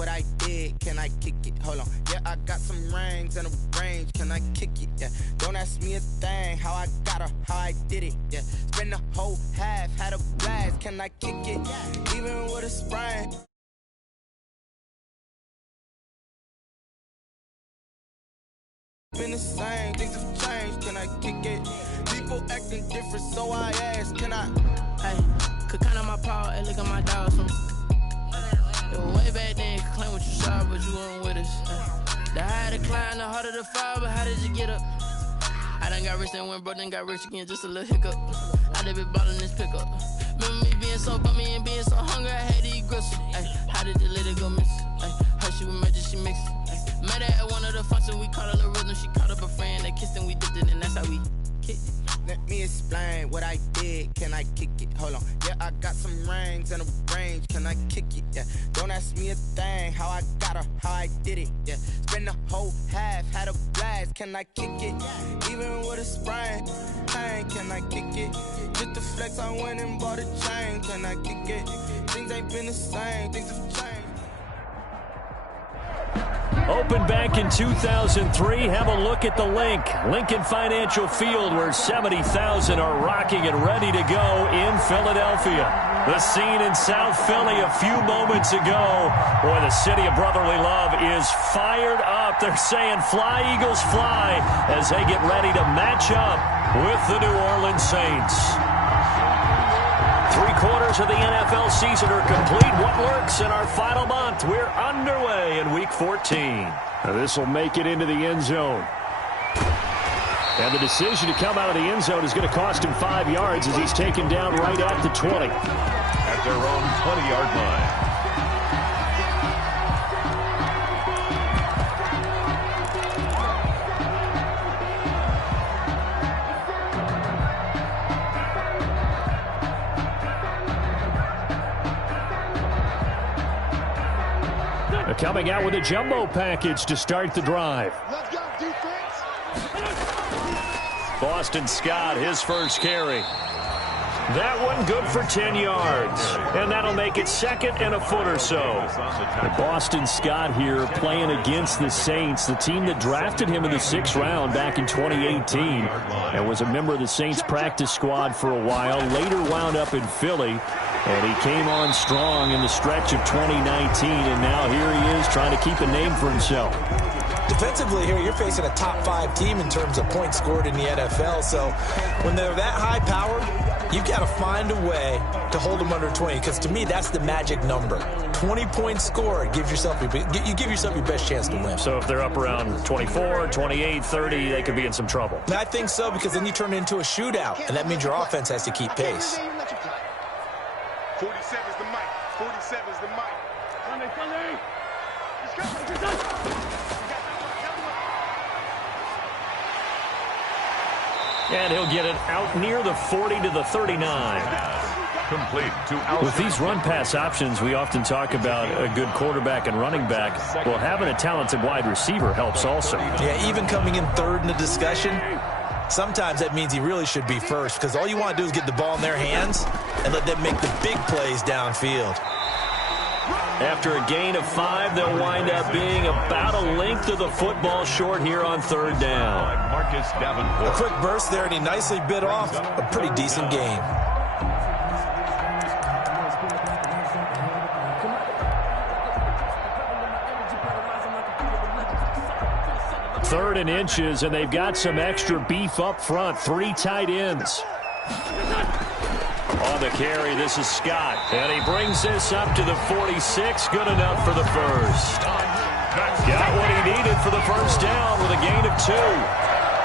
what I did, can I kick it? Hold on, yeah, I got some rings and a range, can I kick it? Yeah, don't ask me a thing, how I got her, how I did it. Yeah, spend the whole half, had a blast, can I kick it? Even with a sprain. Been the same, things have changed, can I kick it? People acting different, so I ask, can I? Hey, could count on my power, hey, look at my dogs from. It was way back then, could claim what you saw, but you weren't with us. The higher the climb, the harder the fall, but how did you get up? I done got rich and went broke, then got rich again, just a little hiccup. I done been ballin' this pickup. Remember me being so bummy and being so hungry, I had to eat gristle. Ay, how did the lady go miss? Ay, her she was magic, she mixed. Met her at one of the functions, we caught her little rhythm. She caught up a friend, they kissed and we dipped it, and that's how we kicked it. Let me explain what I did, can I kick it? Hold on, yeah, I got some rings and a range, can I kick it? Yeah, don't ask me a thing, how I got her, how I did it. Yeah, spend the whole half, had a blast, can I kick it? Even with a sprain, pain, can I kick it? Just the flex, I went and bought a chain, can I kick it? Things ain't been the same, things have changed. Opened back in 2003. Have a look at the link. Lincoln Financial Field, where 70,000 are rocking and ready to go in Philadelphia. The scene in South Philly a few moments ago. Boy, the city of brotherly love is fired up. They're saying fly, Eagles, fly, as they get ready to match up with the New Orleans Saints. 3/4 of the NFL season are complete. What lurks in our final month? We're underway in Week 14. This will make it into the end zone. And the decision to come out of the end zone is going to cost him 5 yards as he's taken down right at the 20. At their own 20-yard line. Coming out with a jumbo package to start the drive. Let's go, defense. Boston Scott, his first carry. That one good for 10 yards. And that'll make it second and a foot or so. And Boston Scott here playing against the Saints, the team that drafted him in the 6th round back in 2018 and was a member of the Saints practice squad for a while. Later wound up in Philly. And he came on strong in the stretch of 2019, and now here he is trying to keep a name for himself. Defensively here, you're facing a top 5 team in terms of points scored in the NFL. So when they're that high powered, you've got to find a way to hold them under 20, because to me, that's the magic number. 20 points scored, you give yourself your best chance to win. So if they're up around 24, 28, 30, they could be in some trouble. I think so, because then you turn it into a shootout, and that means your offense has to keep pace. 47's the mic. 47's the mic. Sunday. Let's go. And he'll get it out near the 40 to the 39. Complete to Alshon. With these run-pass options, we often talk about a good quarterback and running back. Well, having a talented wide receiver helps also. Yeah, even coming in third in the discussion, sometimes that means he really should be first, because all you want to do is get the ball in their hands and let them make the big plays downfield. After a gain of 5, they'll wind up being about a length of the football short here on 3rd down. A quick burst there, and he nicely bit off a pretty decent gain. Third and inches, and they've got some extra beef up front. 3 tight ends. On the carry, this is Scott. And he brings this up to the 46. Good enough for the first. Got what he needed for the first down with a gain of 2.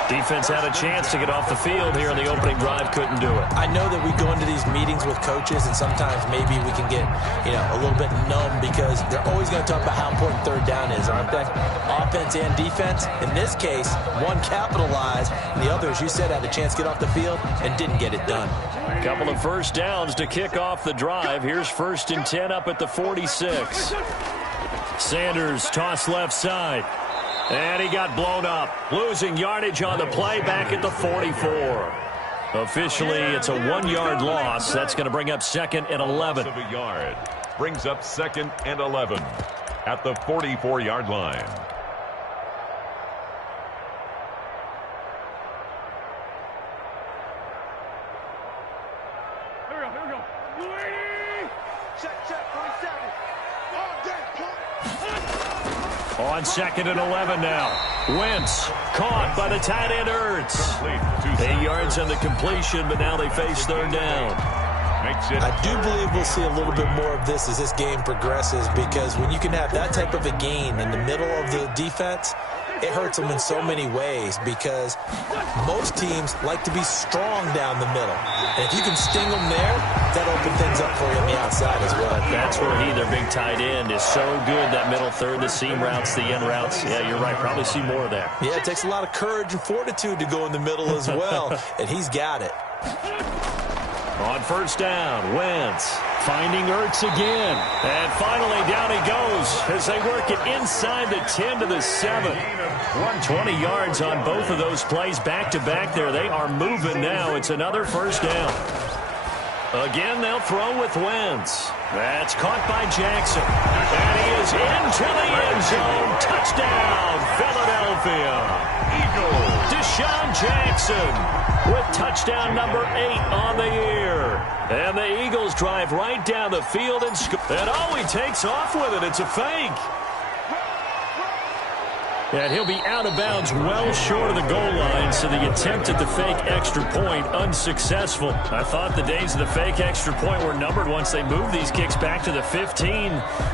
Defense had a chance to get off the field here in the opening drive, couldn't do it. I know that we go into these meetings with coaches, and sometimes maybe we can get, a little bit numb, because they're always going to talk about how important 3rd down is, aren't they? Offense and defense. In this case, one capitalized, and the other, as you said, had a chance to get off the field and didn't get it done. A couple of first downs to kick off the drive. Here's 1st and 10 up at the 46. Sanders toss left side. And he got blown up, losing yardage on the play back at the 44. Officially, it's a 1-yard loss. That's going to bring up 2nd and 11. Of a yard. Brings up 2nd and 11. at the 44-yard line. Here we go. Check, 47. On 2nd and 11 now. Wentz caught by the tight end Ertz. 8 yards on the completion, but now they face 3rd down. I do believe we'll see a little bit more of this as this game progresses, because when you can have that type of a gain in the middle of the defense, it hurts them in so many ways, because most teams like to be strong down the middle. And if you can sting them there, that opens things up for you on the outside as well. That's where their big tight end, is so good, that middle third, the seam routes, the end routes. Yeah, you're right. Probably see more of that. Yeah, it takes a lot of courage and fortitude to go in the middle as well, and he's got it. On 1st down, Wentz finding Ertz again. And finally, down he goes as they work it inside the 10 to the 7. 120 yards on both of those plays back-to-back there. They are moving now. It's another 1st down. Again, they'll throw with Wentz. That's caught by Jackson. And he is into the end zone. Touchdown, Philadelphia. Eagles. Deshaun Jackson with touchdown number 8 on the year. And the Eagles drive right down the field and score. And he takes off with it. It's a fake. And he'll be out of bounds well short of the goal line, so the attempt at the fake extra point unsuccessful. I thought the days of the fake extra point were numbered once they moved these kicks back to the 15.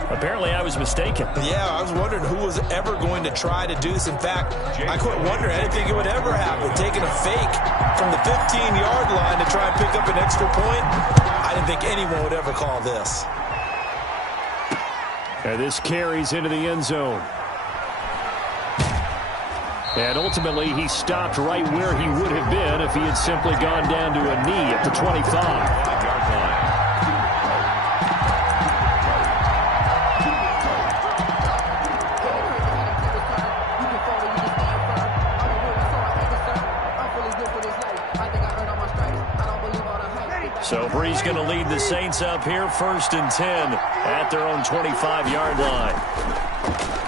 Apparently, I was mistaken. Yeah, I was wondering who was ever going to try to do this. In fact, I couldn't wonder anything it would ever happen. Taking a fake from the 15-yard line to try and pick up an extra point, I didn't think anyone would ever call this. And this carries into the end zone. And ultimately, he stopped right where he would have been if he had simply gone down to a knee at the 25. So Bree's going to lead the Saints up here, 1st and 10 at their own 25-yard line.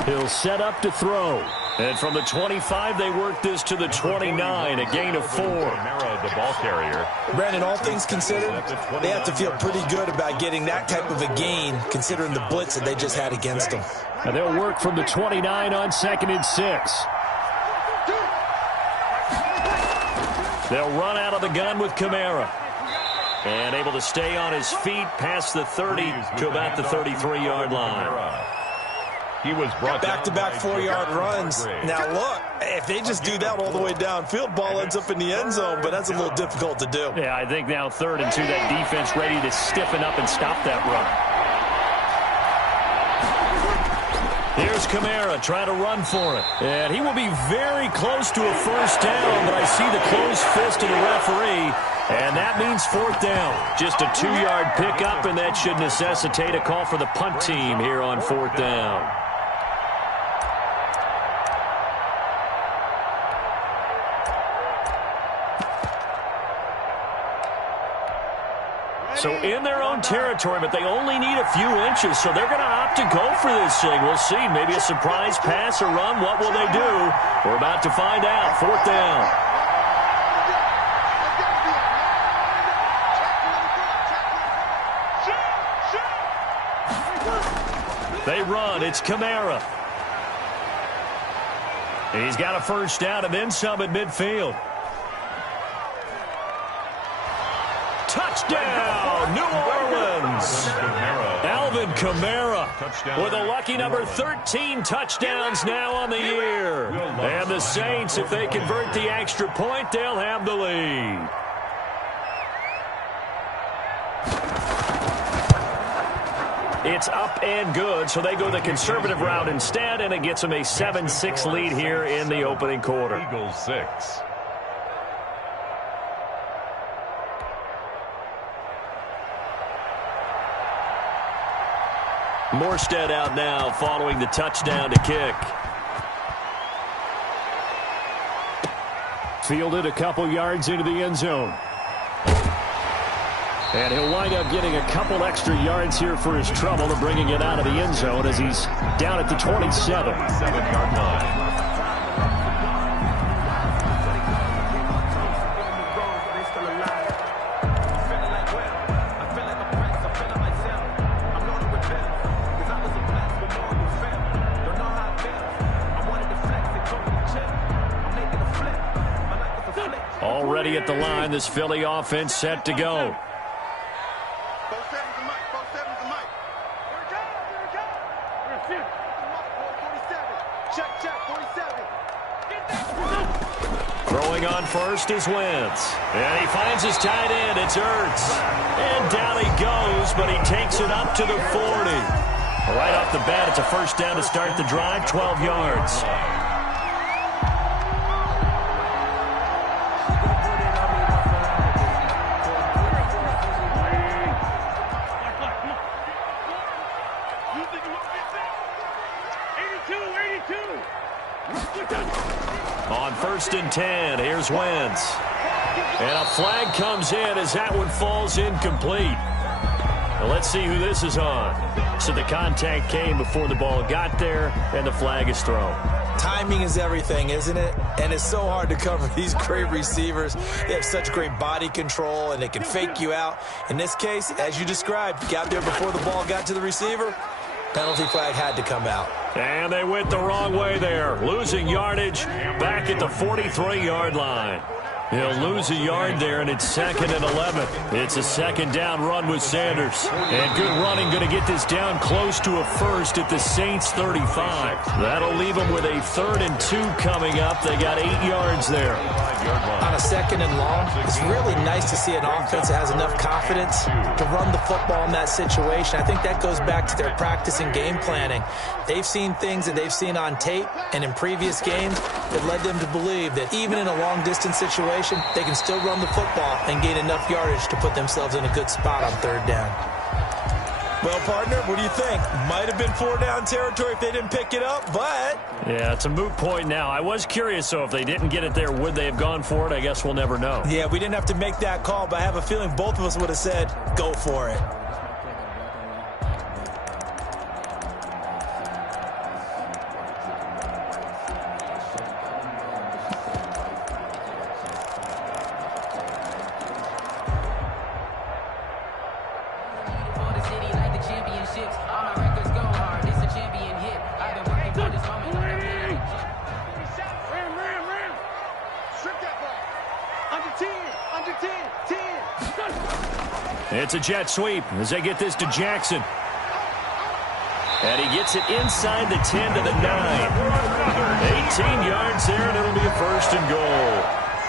He'll set up to throw. And from the 25, they work this to the 29, a gain of 4. The ball carrier. Brandon, all things considered, they have to feel pretty good about getting that type of a gain, considering the blitz that they just had against them. And they'll work from the 29 on 2nd and 6. They'll run out of the gun with Kamara. And able to stay on his feet past the 30 to about the 33-yard line. He was brought back-to-back 4-yard runs. Now, look, if they just do that all the way downfield, ball ends up in the end zone, but that's a little difficult to do. Yeah, I think now 3rd and 2, that defense ready to stiffen up and stop that run. Here's Kamara trying to run for it. And he will be very close to a 1st down, but I see the closed fist of the referee. And that means 4th down. Just a 2-yard pickup, and that should necessitate a call for the punt team here on 4th down. So in their own territory, but they only need a few inches, so they're going to opt to go for this thing. We'll see. Maybe a surprise pass or run. What will they do? We're about to find out. 4th down. They run. It's Kamara. He's got a 1st down and then some at midfield. Touchdown, New Orleans. Alvin Kamara with a lucky number 13 touchdowns now on the year. And the Saints, if they convert the extra point, they'll have the lead. It's up and good, so they go the conservative route instead, and it gets them a 7-6 lead here in the opening quarter. Eagles 6. Morstead out now following the touchdown to kick. Fielded a couple yards into the end zone. And he'll wind up getting a couple extra yards here for his trouble and bringing it out of the end zone as he's down at the 27. 7-yard line. Already at the line, this Philly offense set to go. Throwing on first is Wentz. And he finds his tight end. It's Ertz. And down he goes, but he takes it up to the 40. Right off the bat, it's a first down to start the drive, 12 yards. On 1st and 10, here's Wentz. And a flag comes in as that one falls incomplete. Now let's see who this is on. So the contact came before the ball got there, and the flag is thrown. Timing is everything, isn't it? And it's so hard to cover these great receivers. They have such great body control, and they can fake you out. In this case, as you described, got there before the ball got to the receiver. Penalty flag had to come out. And they went the wrong way there, losing yardage back at the 43-yard line. He'll lose a yard there, and it's 2nd and 11. It's a second down run with Sanders. And good running, going to get this down close to a first at the Saints 35. That'll leave them with a 3rd and 2 coming up. They got 8 yards there. On a 2nd and long, it's really nice to see an offense that has enough confidence to run the football in that situation. I think that goes back to their practice and game planning. They've seen things that they've seen on tape and in previous games that led them to believe that even in a long-distance situation, they can still run the football and gain enough yardage to put themselves in a good spot on 3rd down. Well, partner, what do you think? Might have been 4-down territory if they didn't pick it up, but... Yeah, it's a moot point now. I was curious, so if they didn't get it there, would they have gone for it? I guess we'll never know. Yeah, we didn't have to make that call, but I have a feeling both of us would have said, go for it. It's a jet sweep as they get this to Jackson. And he gets it inside the 10 to the 9. 18 yards there, and it'll be a 1st and goal.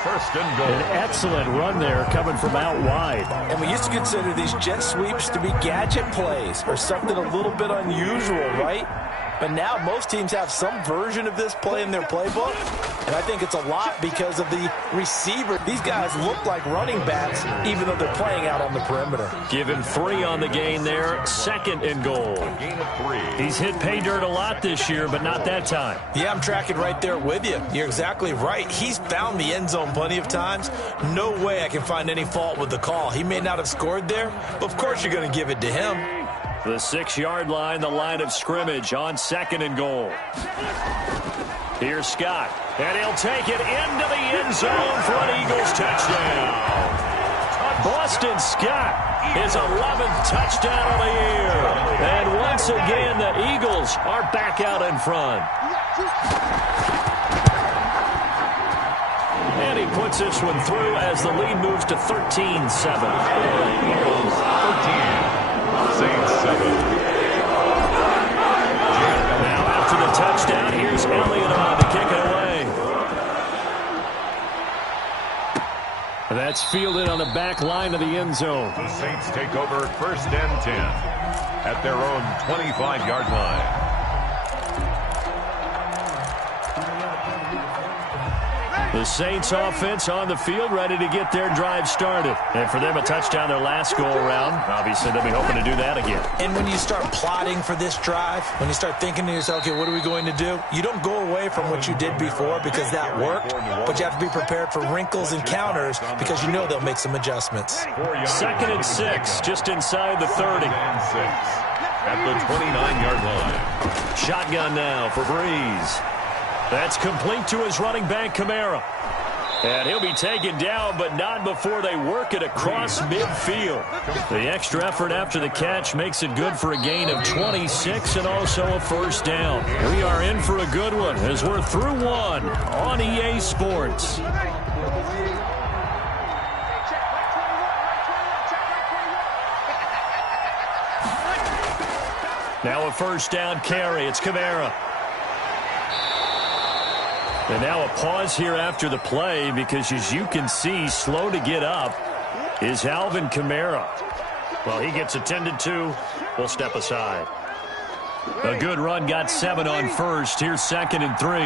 1st and goal. An excellent run there coming from out wide. And we used to consider these jet sweeps to be gadget plays or something a little bit unusual, right? But now most teams have some version of this play in their playbook. And I think it's a lot because of the receiver. These guys look like running backs, even though they're playing out on the perimeter. Give him 3 on the gain there. 2nd and goal. Gain of 3. He's hit pay dirt a lot this year, but not that time. Yeah, I'm tracking right there with you. You're exactly right. He's found the end zone plenty of times. No way I can find any fault with the call. He may not have scored there, but of course you're going to give it to him. The 6-yard line, the line of scrimmage on 2nd and goal. Here's Scott, and he'll take it into the end zone for an Eagles touchdown. Boston Scott, his 11th touchdown of the year. And once again, the Eagles are back out in front. And he puts this one through as the lead moves to 13-7. Eagles 13. Saints 7. Now after the touchdown, here's Elliott on to kick it away. That's fielded on the back line of the end zone. The Saints take over 1st and 10 at their own 25-yard line. The Saints offense on the field, ready to get their drive started. And for them, a touchdown their last go-around. Obviously, they'll be hoping to do that again. And when you start plotting for this drive, when you start thinking to yourself, okay, what are we going to do? You don't go away from what you did before because that worked, but you have to be prepared for wrinkles and counters because you know they'll make some adjustments. 2nd and 6, just inside the 30. At the 29-yard line. Shotgun now for Breeze. That's complete to his running back, Kamara. And he'll be taken down, but not before they work it across midfield. The extra effort after the catch makes it good for a gain of 26 and also a first down. We are in for a good one as we're through one on EA Sports. Now a first down carry. It's Kamara. And now a pause here after the play because, as you can see, slow to get up is Alvin Kamara. Well, he gets attended to. We'll step aside. A good run, got 7 on first. Here's 2nd and 3.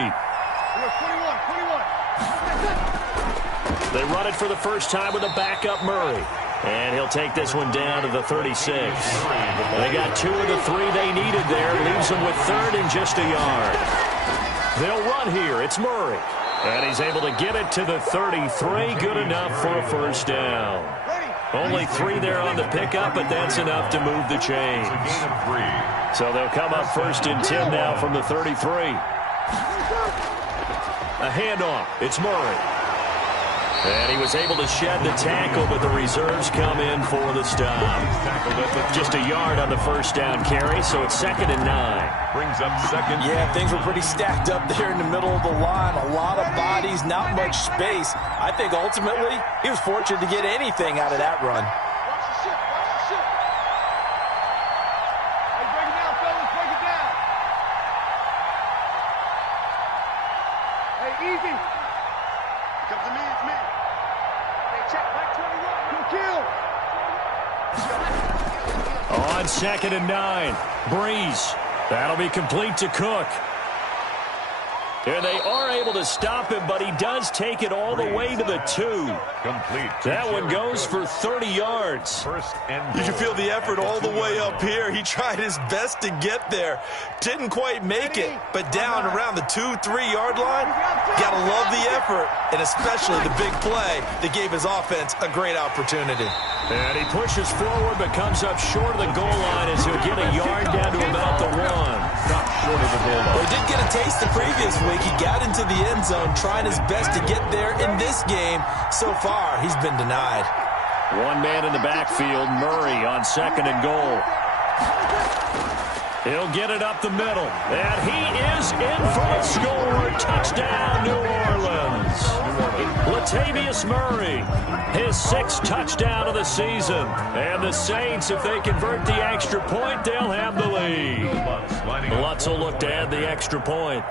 They run it for the first time with a backup Murray. And he'll take this one down to the 36. They got 2 of the 3 they needed there. Leaves them with 3rd and just a yard. They'll run here. It's Murray. And he's able to get it to the 33. Good enough for a first down. Only 3 there on the pickup, but that's enough to move the chains. So they'll come up 1st and 10 now from the 33. A handoff. It's Murray. And he was able to shed the tackle, but the reserves come in for the stop. Just a yard on the first down carry, so it's 2nd and 9. Brings up 2nd. Yeah, things were pretty stacked up there in the middle of the line. A lot of bodies, not much space. I think ultimately he was fortunate to get anything out of that run. Hey, break it down, fellas. Break it down. Hey, easy. Come to me, it's me. Hey, check, back 21. Kill. On 2nd and 9, Breeze. That'll be complete to Cook. And they are able to stop him, but he does take it all the way to the 2. Complete. That one goes for 30 yards. You can feel the effort all the way up here. He tried his best to get there. Didn't quite make it, but down around the 2-3 yard line, gotta love the effort, and especially the big play that gave his offense a great opportunity. And he pushes forward, but comes up short of the goal line as he'll get a yard down to about the 1. Stop short of the goal line. Well, he did get a taste the previous week. He got into the end zone, trying his best to get there in this game. So far, he's been denied. 1 man in the backfield, Murray on 2nd and goal. He'll get it up the middle, and he is in for a score. Touchdown, New Orleans. Latavius Murray, his 6th touchdown of the season. And the Saints, if they convert the extra point, they'll have the lead. Lutz will look to add the extra point.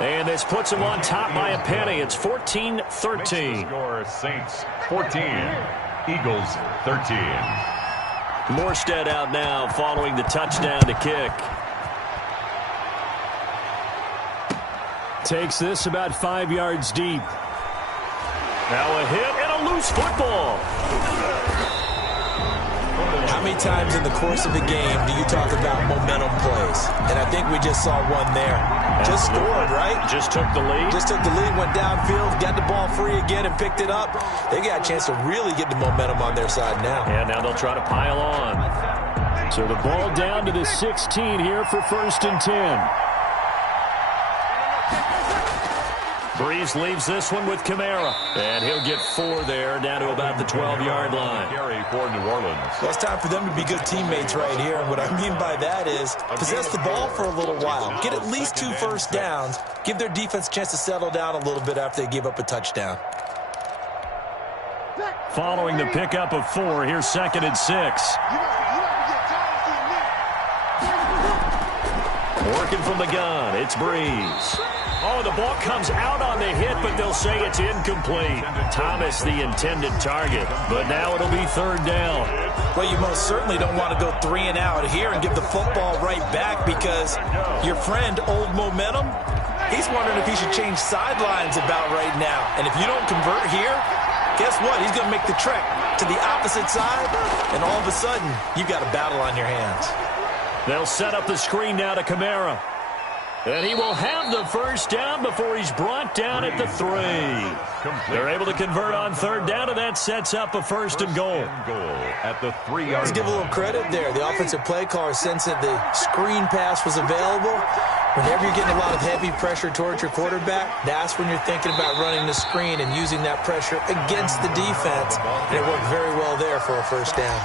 And this puts him on top by a penny. It's 14-13. Score Saints 14, Eagles 13. Morstead out now following the touchdown to kick. Takes this about 5 yards deep. Now a hit and a loose football. How many times in the course of a game do you talk about momentum plays? And I think we just saw one there. Just scored, right? Just took the lead. Just took the lead, went downfield, got the ball free again, and picked it up. They got a chance to really get the momentum on their side now. And now they'll try to pile on. So the ball down to the 16 here for 1st and 10. Breeze leaves this one with Kamara. And he'll get 4 there, down to about the 12-yard line. Carry for New Orleans. Well, it's time for them to be good teammates right here. And what I mean by that is possess the ball for a little while. Get at least 2 first downs. Give their defense a chance to settle down a little bit after they give up a touchdown. Following the pickup of 4, here's 2nd and 6. Working from the gun, it's Breeze. Oh, the ball comes out on the hit, but they'll say it's incomplete. Thomas, the intended target, but now it'll be third down. Well, you most certainly don't want to go 3 and out here and give the football right back because your friend, Old Momentum, he's wondering if he should change sidelines about right now. And if you don't convert here, guess what? He's going to make the trek to the opposite side, and all of a sudden, you've got a battle on your hands. They'll set up the screen now to Kamara. And he will have the first down before he's brought down at the 3. They're able to convert on third down, and that sets up a first and goal. At the 3-yard Let's give a little credit there. The offensive play caller sensed that the screen pass was available. Whenever you're getting a lot of heavy pressure towards your quarterback, that's when you're thinking about running the screen and using that pressure against the defense. And it worked very well there for a first down.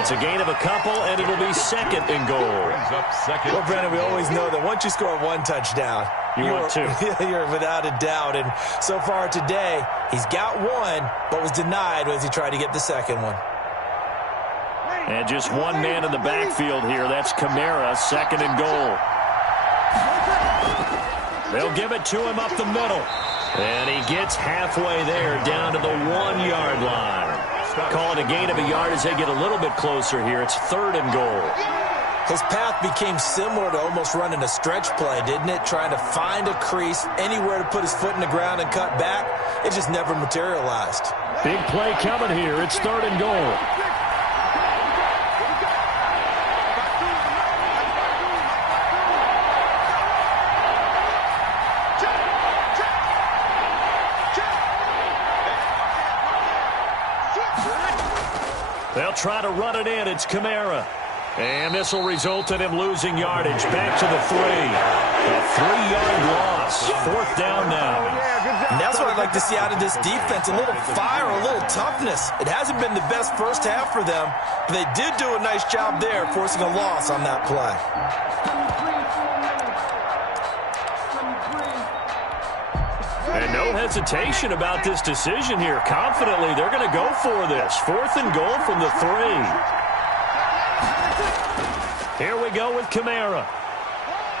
It's a gain of a couple, and it'll be second and goal. Well, Brandon, we always know that once you score one touchdown, want two. You're without a doubt. And so far today, he's got one, but was denied as he tried to get the second one. And just one man in the backfield here. That's Kamara, second and goal. They'll give it to him up the middle. And he gets halfway there down to the 1-yard line. Call it a gain of a yard as they get a little bit closer here. It's third and goal. His path became similar to almost running a stretch play, didn't it? Trying to find a crease, anywhere to put his foot in the ground and cut back. It just never materialized. Big play coming here. It's third and goal. They'll try to run it in. It's Kamara. And this will result in him losing yardage. Back to the 3. A 3-yard loss. Fourth down now. And that's what I'd like to see out of this defense. A little fire, a little toughness. It hasn't been the best first half for them, but they did do a nice job there, forcing a loss on that play. And no hesitation about this decision here. Confidently, they're going to go for this. Fourth and goal from the 3. Here we go with Kamara.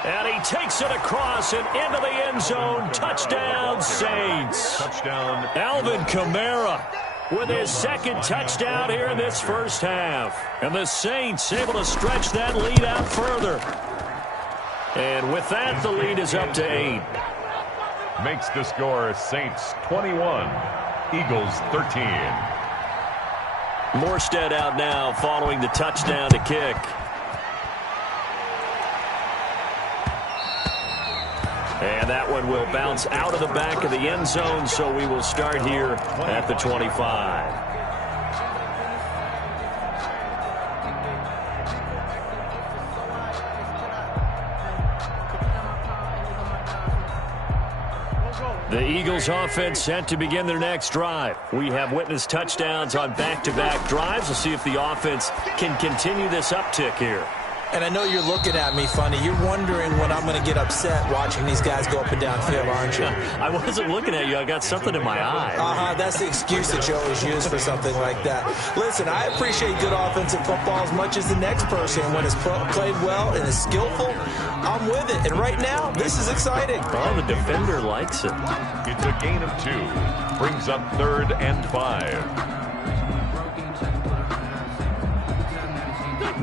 And he takes it across and into the end zone. Touchdown, Saints. Touchdown. Alvin Kamara with his second touchdown here in this first half. And the Saints able to stretch that lead out further. And with that, the lead is up to 8. Makes the score Saints 21, Eagles 13. Morstead out now following the touchdown to kick. And that one will bounce out of the back of the end zone, so we will start here at the 25. The Eagles offense set to begin their next drive. We have witnessed touchdowns on back-to-back drives. We'll see if the offense can continue this uptick here. And I know you're looking at me funny. You're wondering when I'm going to get upset watching these guys go up and down field, aren't you? I wasn't looking at you. I got something in my eye. That's the excuse that you always use for something like that. Listen, I appreciate good offensive football as much as the next person. When it's played well and is skillful, I'm with it. And right now, this is exciting. Oh, the defender likes it. It's a gain of 2. Brings up third and 5.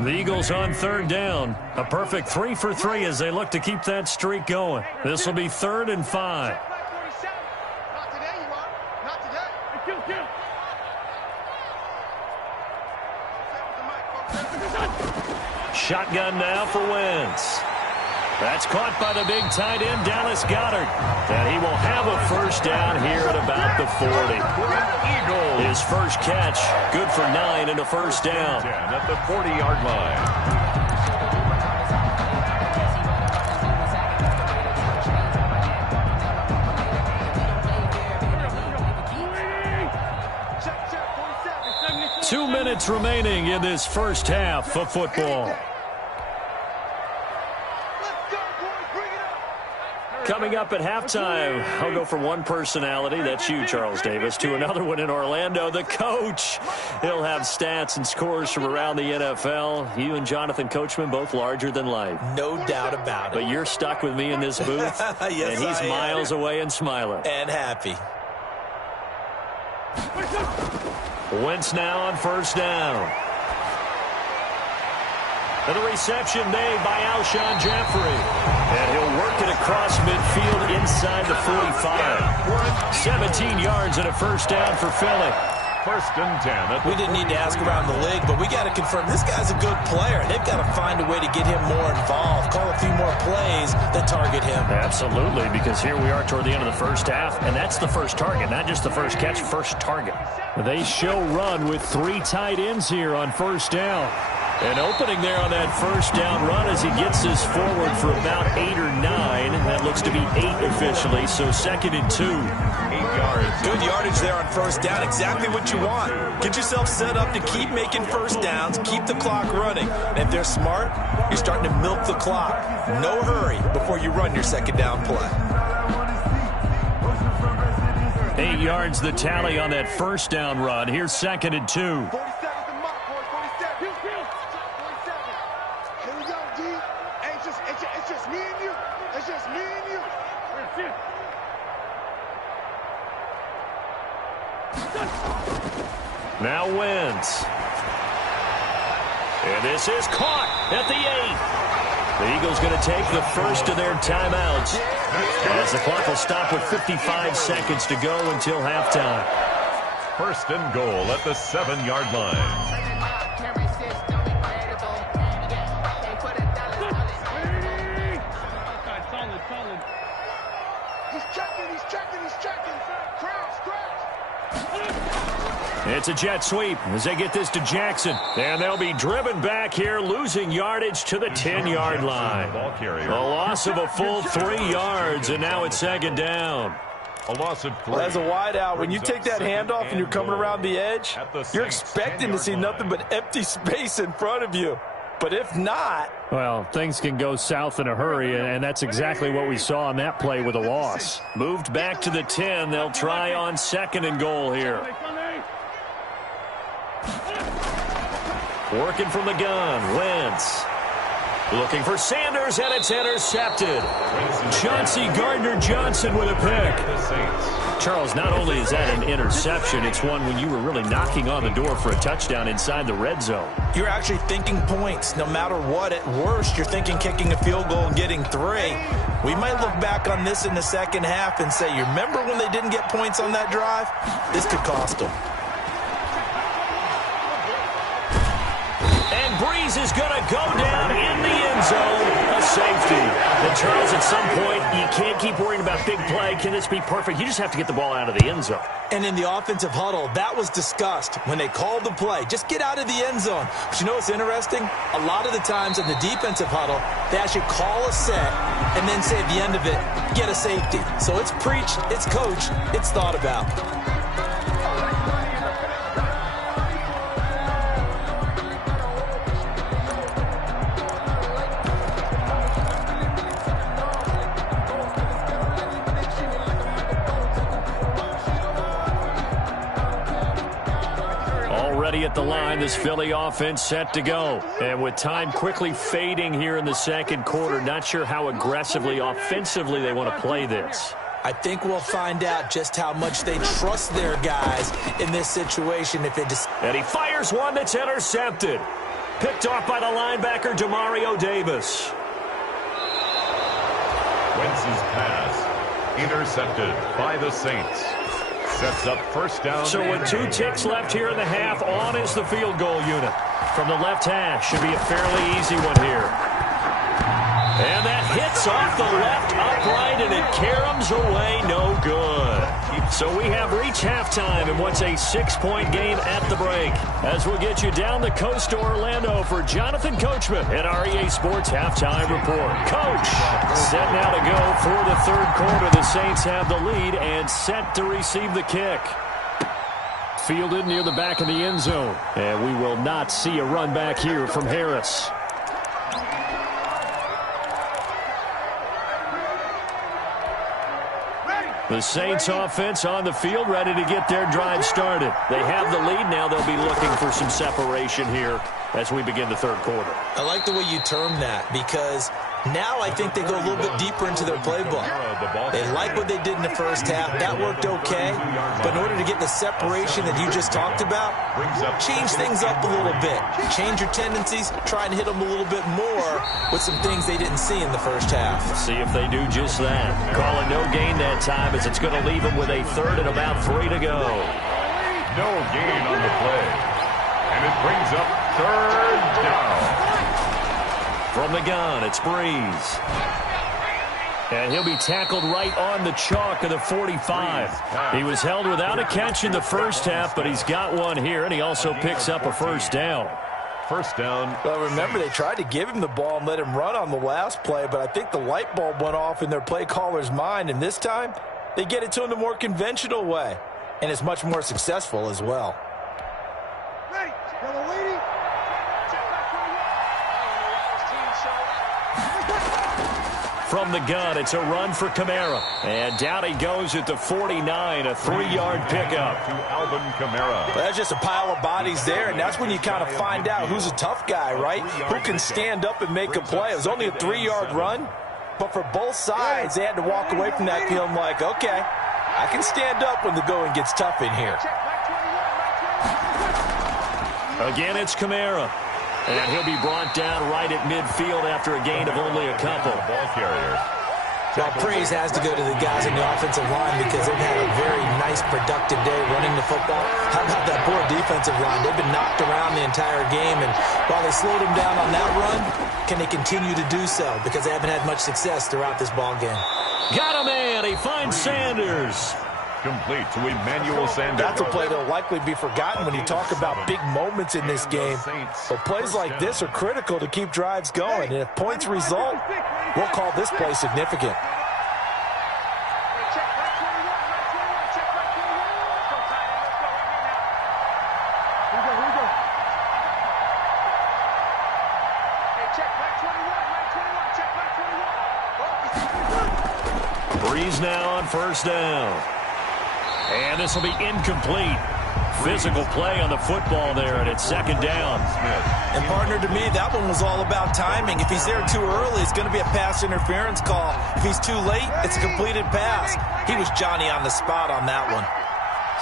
The Eagles on third down. A perfect 3 for 3 as they look to keep that streak going. This will be third and 5. Not today, you are. Not today. Shotgun now for Wentz. That's caught by the big tight end, Dallas Goedert. And he will have a first down here at about the 40. His first catch, good for 9 and a first down. At the 40-yard line. 2 minutes remaining in this first half of football. Coming up at halftime, I'll go from one personality, that's you, Charles Davis, to another one in Orlando, the coach. He'll have stats and scores from around the NFL. You and Jonathan Coachman, both larger than life. No doubt about it. But you're stuck with me in this booth, yes, and he's miles away and smiling. And happy. Wentz now on first down. And the reception made by Alshon Jeffrey. And he'll work it across midfield inside the 45. 17 yards and a first down for Philly. First and 10. We didn't need to ask around the league, but we got to confirm this guy's a good player. They've got to find a way to get him more involved, call a few more plays that target him. Absolutely, because here we are toward the end of the first half, and that's the first target, not just the first catch, first target. They show run with 3 tight ends here on first down. And opening there on that first down run as he gets this forward for about 8 or 9. That looks to be 8 officially, so second and 2. 8 yards. Good yardage there on first down. Exactly what you want. Get yourself set up to keep making first downs, keep the clock running. And if they're smart, you're starting to milk the clock. No hurry before you run your second down play. 8 yards the tally on that first down run. Here's second and 2. Now Wentz. And this is caught at the 8. The Eagles going to take the first of their timeouts as the clock will stop with 55 seconds to go until halftime. First and goal at the 7-yard line. It's a jet sweep as they get this to Jackson. And they'll be driven back here, losing yardage to the 10-yard line. A loss of a full 3 yards, and now it's second down. A loss of 3. Well, as a wideout, when you take that handoff and you're coming around the edge, you're expecting to see nothing but empty space in front of you. But if not... Well, things can go south in a hurry, and that's exactly what we saw on that play with a loss. Moved back to the 10. They'll try on second and goal here. Working from the gun, Wentz. Looking for Sanders, and it's intercepted. Chauncey Gardner-Johnson with a pick. Charles, not only is that an interception, it's one when you were really knocking on the door for a touchdown inside the red zone. You're actually thinking points. No matter what, at worst, you're thinking kicking a field goal and getting 3. We might look back on this in the second half and say, you remember when they didn't get points on that drive? This could cost them. Breeze is going to go down in the end zone. A safety. And Charles, at some point, you can't keep worrying about big play. Can this be perfect? You just have to get the ball out of the end zone. And in the offensive huddle, that was discussed when they called the play. Just get out of the end zone. But you know what's interesting? A lot of the times in the defensive huddle, they actually call a set and then say at the end of it, get a safety. So it's preached, it's coached, it's thought about. At the line, this Philly offense set to go. And with time quickly fading here in the second quarter, not sure how aggressively, offensively they want to play this. I think we'll find out just how much they trust their guys in this situation. And he fires one that's intercepted. Picked off by the linebacker, Demario Davis. Wentz's pass intercepted by the Saints. Sets up first down. So with 2 ticks left here in the half, on is the field goal unit. From the left hash, should be a fairly easy one here. And that hits off the left upright, and it caroms away, no good. So we have reached halftime in what's a 6-point game at the break. As we'll get you down the coast to Orlando for Jonathan Coachman at our EA Sports Halftime Report. Coach, set now to go for the third quarter. The Saints have the lead and set to receive the kick. Fielded near the back of the end zone. And we will not see a run back here from Harris. The Saints offense on the field, ready to get their drive started. They have the lead. Now they'll be looking for some separation here as we begin the third quarter. I like the way you term that, because now I think they go a little bit deeper into their playbook. They like what they did in the first half. That worked okay. But in order to get the separation that you just talked about, change things up a little bit. Change your tendencies. Try and hit them a little bit more with some things they didn't see in the first half. See if they do just that. Call it no gain that time, as it's going to leave them with a third and about 3 to go. No gain on the play. And it brings up third down. From the gun, it's Breeze. And he'll be tackled right on the chalk of the 45. He was held without a catch in the first half, but he's got one here, and he also picks up a first down. First down. Well, remember, they tried to give him the ball and let him run on the last play, but I think the light bulb went off in their play caller's mind, and this time they get it to him the more conventional way, and it's much more successful as well. Ready. Yellow lady. From the gun, it's a run for Kamara. And down he goes at the 49, a 3-yard pickup. To Alvin Kamara. Well, that's just a pile of bodies there, and that's when you kind of find out who's a tough guy, right? Who can stand up and make a play. It was only a 3-yard run, but for both sides, they had to walk away from that feeling like, okay, I can stand up when the going gets tough in here. Again, it's Kamara. And he'll be brought down right at midfield after a gain of only a couple. Ball carrier. Well, praise has to go to the guys in the offensive line because they've had a very nice, productive day running the football. How about that poor defensive line? They've been knocked around the entire game, and while they slowed them down on that run, can they continue to do so? Because they haven't had much success throughout this ball game. Got a man. He finds Sanders. Complete to Emmanuel Sanders. That's a play that'll likely be forgotten when you talk about big moments in this game. But plays like this are critical to keep drives going. And if points result, we'll call this play significant. Breeze now on first down. And this will be incomplete. Physical play on the football there, and it's second down. And partner, to me, that one was all about timing. If he's there too early, it's going to be a pass interference call. If he's too late, it's a completed pass. He was Johnny on the spot on that one.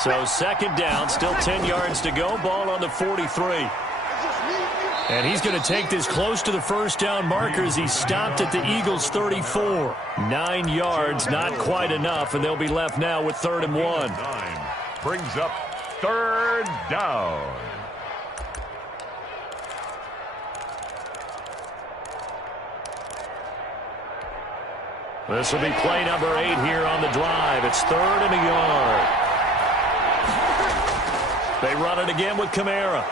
So second down, still 10 yards to go. Ball on the 43. And he's going to take this close to the first down marker as he stopped at the Eagles' 34. 9 yards, not quite enough, and they'll be left now with 3rd and 1. Brings up third down. This will be play number 8 here on the drive. It's 3rd and a yard. They run it again with Kamara.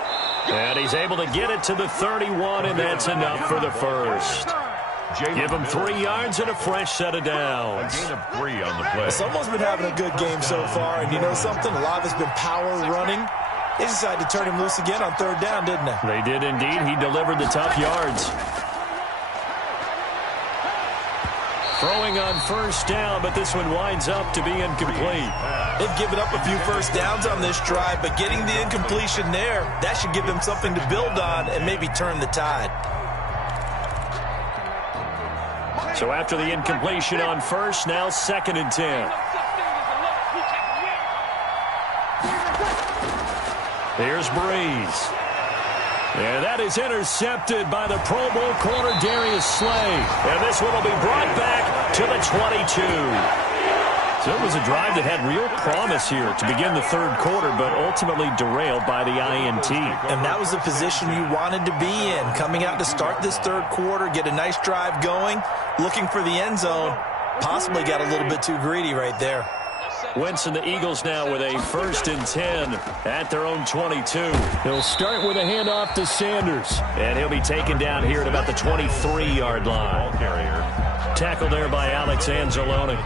And he's able to get it to the 31, and that's enough for the first. Give him 3 yards and a fresh set of downs. A gain of 3 on the play. Someone's been having a good game so far, and you know something? A lot of it's been power running. They decided to turn him loose again on 3rd down, didn't they? They did indeed. He delivered the tough yards. Throwing on first down, but this one winds up to be incomplete. They've given up a few first downs on this drive, but getting the incompletion there, that should give them something to build on and maybe turn the tide. So after the incompletion on first, now 2nd and 10. Here's Breeze. And that is intercepted by the Pro Bowl corner Darius Slay. And this one will be brought back to the 22. So it was a drive that had real promise here to begin the 3rd quarter, but ultimately derailed by the INT. And that was the position you wanted to be in, coming out to start this 3rd quarter, get a nice drive going, looking for the end zone. Possibly got a little bit too greedy right there. Wentz and the Eagles now with a 1st and 10 at their own 22. He'll start with a handoff to Sanders, and he'll be taken down here at about the 23-yard line. Tackle there by Alex Anzalone.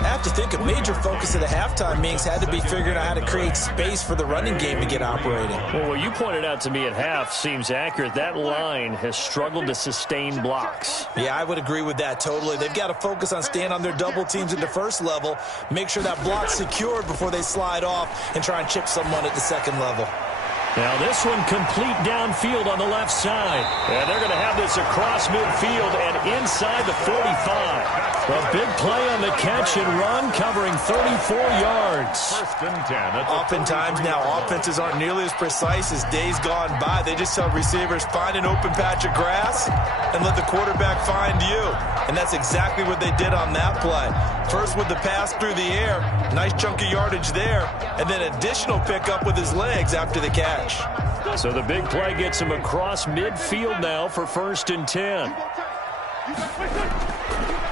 I have to think a major focus of the halftime meetings had to be figuring out how to create space for the running game to get operating. Well, what you pointed out to me at half seems accurate. That line has struggled to sustain blocks. Yeah, I would agree with that totally. They've got to focus on staying on their double teams at the first level, make sure that block's secured before they slide off and try and chip someone at the second level. Now this one complete downfield on the left side. And they're going to have this across midfield and inside the 45. A big play on the catch and run, covering 34 yards. First and 10. Oftentimes now, offenses aren't nearly as precise as days gone by. They just tell receivers, find an open patch of grass and let the quarterback find you. And that's exactly what they did on that play. First with the pass through the air, nice chunk of yardage there, and then additional pickup with his legs after the catch. So the big play gets him across midfield now for 1st and 10.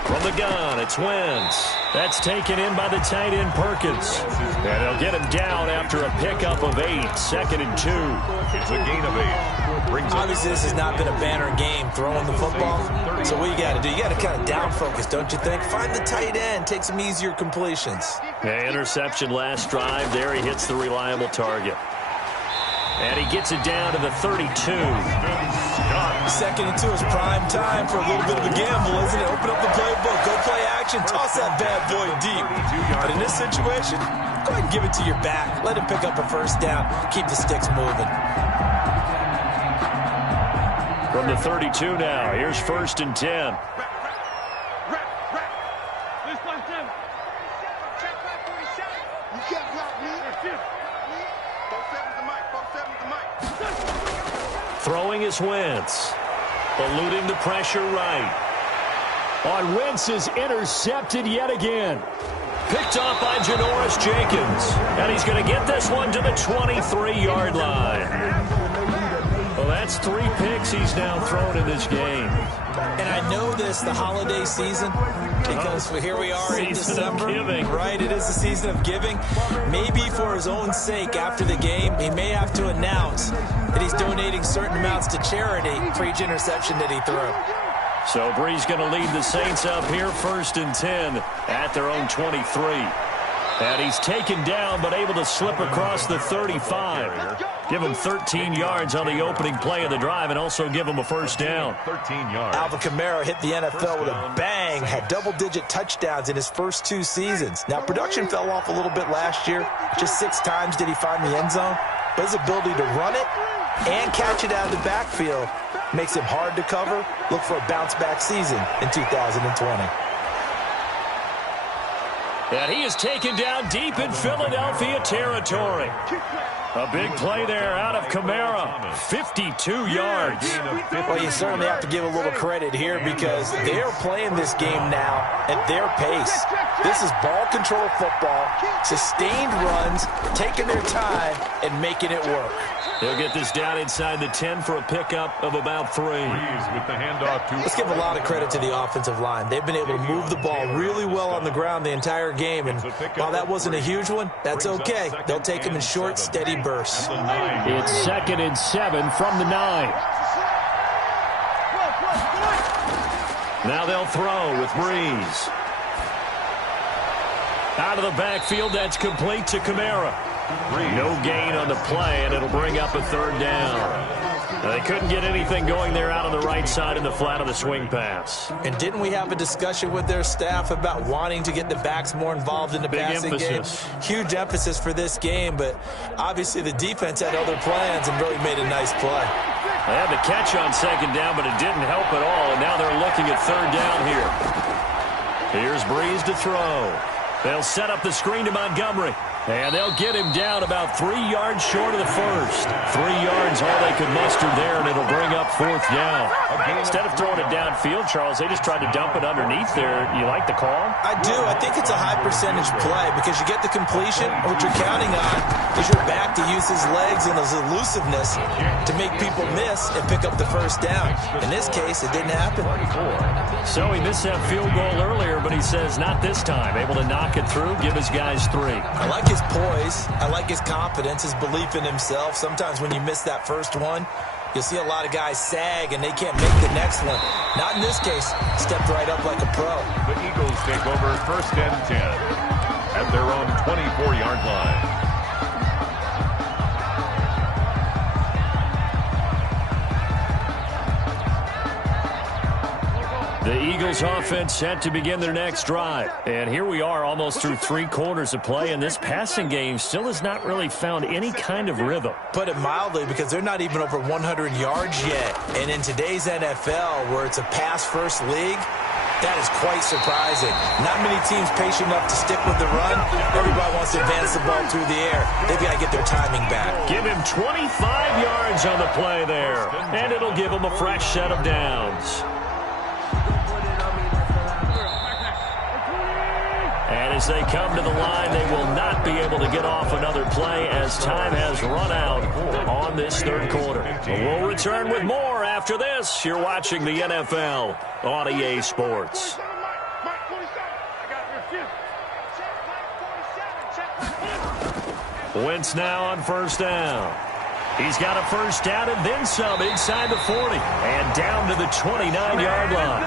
From the gun, it's Wentz. That's taken in by the tight end Perkins. And they'll get him down after a pickup of 8, 2nd and 2. It's a gain of 8. Obviously, this has not been a banner game throwing the football. So what you got to do, you got to kind of down focus, don't you think? Find the tight end, take some easier completions. Yeah, interception last drive. There he hits the reliable target. And he gets it down to the 32. 2nd and 2 is prime time for a little bit of a gamble, isn't it? Open up the playbook, go play action, toss that bad boy deep. But in this situation, go ahead and give it to your back. Let him pick up a first down. Keep the sticks moving. From the 32 now, here's 1st and 10. Throwing is Wentz. Eluding the pressure right. On Wentz is intercepted yet again. Picked off by Janoris Jenkins. And he's going to get this one to the 23-yard line. Well, that's 3 picks he's now thrown in this game. And I know this, the holiday season, because here we are in December. Right, it is the season of giving. Maybe for his own sake, after the game, he may have to announce that he's donating certain amounts to charity for each interception that he threw. So Bree's going to lead the Saints up here, 1st and 10 at their own 23. And he's taken down but able to slip across the 35. Give him 13 yards on the opening play of the drive and also give him a first down. 13 yards. Alvin Kamara hit the NFL with a bang, had double-digit touchdowns in his first 2 seasons. Now, production fell off a little bit last year. Just 6 times did he find the end zone. But his ability to run it and catch it out of the backfield makes him hard to cover. Look for a bounce-back season in 2020. And he is taken down deep in Philadelphia territory. A big play there out of Kamara. 52 yards. Well, you certainly have to give a little credit here because they're playing this game now at their pace. This is ball control football, sustained runs, taking their time, and making it work. He'll get this down inside the 10 for a pickup of about 3. With the handoff to Let's give a lot of credit to the offensive line. They've been able to move the ball really well on the ground the entire game, and while that wasn't a huge one, that's okay. They'll take them in short, steady bursts. It's 2nd and 7 from the 9. Now they'll throw with Breeze. Out of the backfield, that's complete to Kamara. No gain on the play, and it'll bring up a 3rd down. They couldn't get anything going there out on the right side in the flat of the swing pass. And didn't we have a discussion with their staff about wanting to get the backs more involved in the passing game? Huge emphasis for this game, but obviously the defense had other plans and really made a nice play. They had the catch on 2nd down, but it didn't help at all, and now they're looking at 3rd down here. Here's Breeze to throw. They'll set up the screen to Montgomery. And they'll get him down about 3 yards short of the first. 3 yards all they could muster there, and it'll bring up 4th down. Instead of throwing it downfield, Charles, they just tried to dump it underneath there. You like the call? I do. I think it's a high-percentage play because you get the completion. What you're counting on is your back to use his legs and his elusiveness to make people miss and pick up the first down. In this case, it didn't happen. So he missed that field goal earlier, but he says not this time. Able to knock it through, give his guys 3. I like his poise. I like his confidence, his belief in himself. Sometimes when you miss that first one, you'll see a lot of guys sag and they can't make the next one. Not in this case. Stepped right up like a pro. The Eagles take over 1st and 10 at their own 24-yard line. The Eagles offense set to begin their next drive. And here we are almost through 3 quarters of play, and this passing game still has not really found any kind of rhythm. Put it mildly, because they're not even over 100 yards yet. And in today's NFL, where it's a pass-first league, that is quite surprising. Not many teams patient enough to stick with the run. Everybody wants to advance the ball through the air. They've got to get their timing back. Give him 25 yards on the play there, and it'll give him a fresh set of downs. And as they come to the line, they will not be able to get off another play as time has run out on this 3rd quarter. We'll return with more after this. You're watching the NFL on EA Sports. Wentz now on 1st down. He's got a 1st down and then some inside the 40 and down to the 29-yard line.